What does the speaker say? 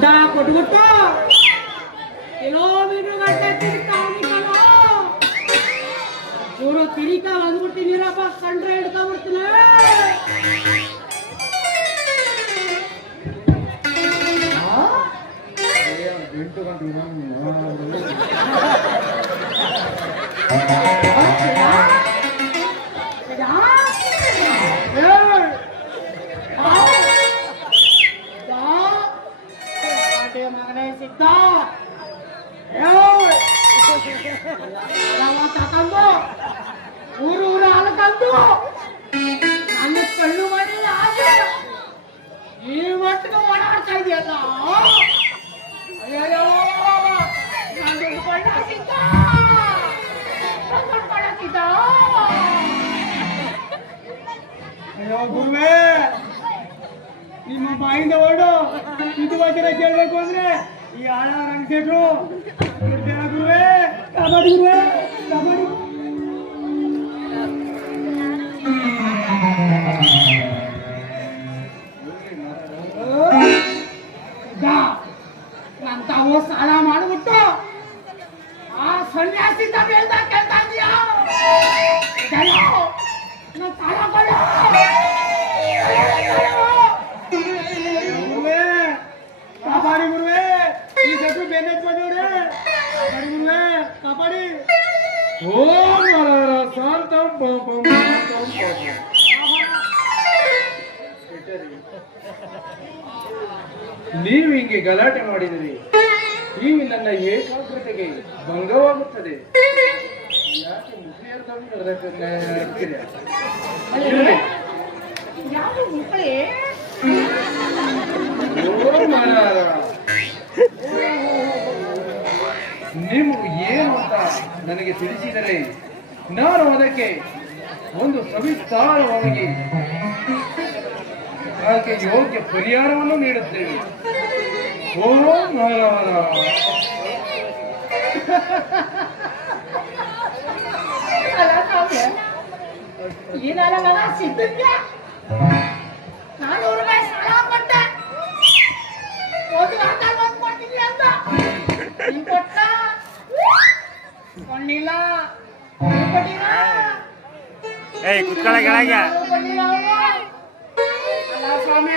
ಗುಡ್ಡ ಕೊಟ್ಬಿಟ್ಟು ಕಿಲೋಮೀಟರ್ ಗಂಟೆ ತಿರುಗ್ತಾವನಿಕಲ್ಲ ಇವರು ತಿರಿಕಾ ಬಂದ್ಬಿಟ್ಟಿದ್ದೀರಪ್ಪ ಕಂಡ್ರೆ ಹಿಡ್ಕೊಂಡ್ಬಿಡ್ತೀನಿ. ಮಗನೇ ಸಿದ್ಧ ತಗೊಂಡು ಊರು ಹಾಲಕಂದು ನನ್ನ ಕಳ್ಳು ಮಾಡಿ ಹಾಗೆ ಈ ಮಟ್ಟಿಗೆ ಓಡಾಡ್ತಾ ಇದೆಯಲ್ಲ. ಅಯ್ಯೋ ನಾನು ದುಡ್ಡುಕೊಳ್ಳಾಕಿದ್ದ ಅಯ್ಯೋ ಗುರುವೇ, ನಿಮ್ಮ ಬಾಯಿಂದ ಹೊರಡು ಇದು ವಚನ ಕೇಳಬೇಕು ಅಂದ್ರೆ ಈ ಆಳ ರಂಗಸೇಟ್ರು ಗುರುವೇ, ಕಬಡ್ಡಿ ಗುರುವೇ, ಕಬಡ್ಡಿ. ನನ್ ತಾವು ಸಾಲ ಮಾಡ್ಬಿಟ್ಟು ಆ ಸನ್ಯಾಸಿ ಹೇಳ್ದ ಕೇಳ್ತಾ ಇದೀಯಾ? ಸಾಲ ಕೊಡ ಕಾಪಾಡಿ ಗುರುವೇ, ಈ ಸತ್ತು ಬೇನೆಟ್ ಬಂದವ್ರೆ, ಕಾಪಾಡಿ ಗುರುವೇ, ಕಾಪಾಡಿ. ಓಂ ನರರ ಶಾಂತಂ ನೀವು ಹಿಂಗೆ ಗಲಾಟೆ ಮಾಡಿದರೆ ನೀವು ನನ್ನ ಏಕಾಗ್ರತೆಗೆ ಭಂಗವಾಗುತ್ತದೆ. ಯಾಕೆ ನೀವು ಏನು ಅಂತ ನನಗೆ ತಿಳಿಸಿದರೆ ನಾನು ಅದಕ್ಕೆ ಒಂದು ಸವಿಸ್ತಾರವಾಗಿ ಅದಕ್ಕೆ ಯೋಗ್ಯ ಪರಿಹಾರವನ್ನು ನೀಡುತ್ತೇವೆ. ಓಂ ನಾರಾಯಣ. ಸಿದ್ಧಕ್ಕೆ 400 ರೂಪಾಯಿ ಸಾಲ ಕೊಟ್ಟೆ, ಒಂದು ವಾರ ಬಂದು ಕೊಡ್ತೀನಿ ಅಂತ ಕೊಟ್ಟ ಕೊಂಡಿಲ್ಲ. ಅಲ್ಲ ಸ್ವಾಮಿ,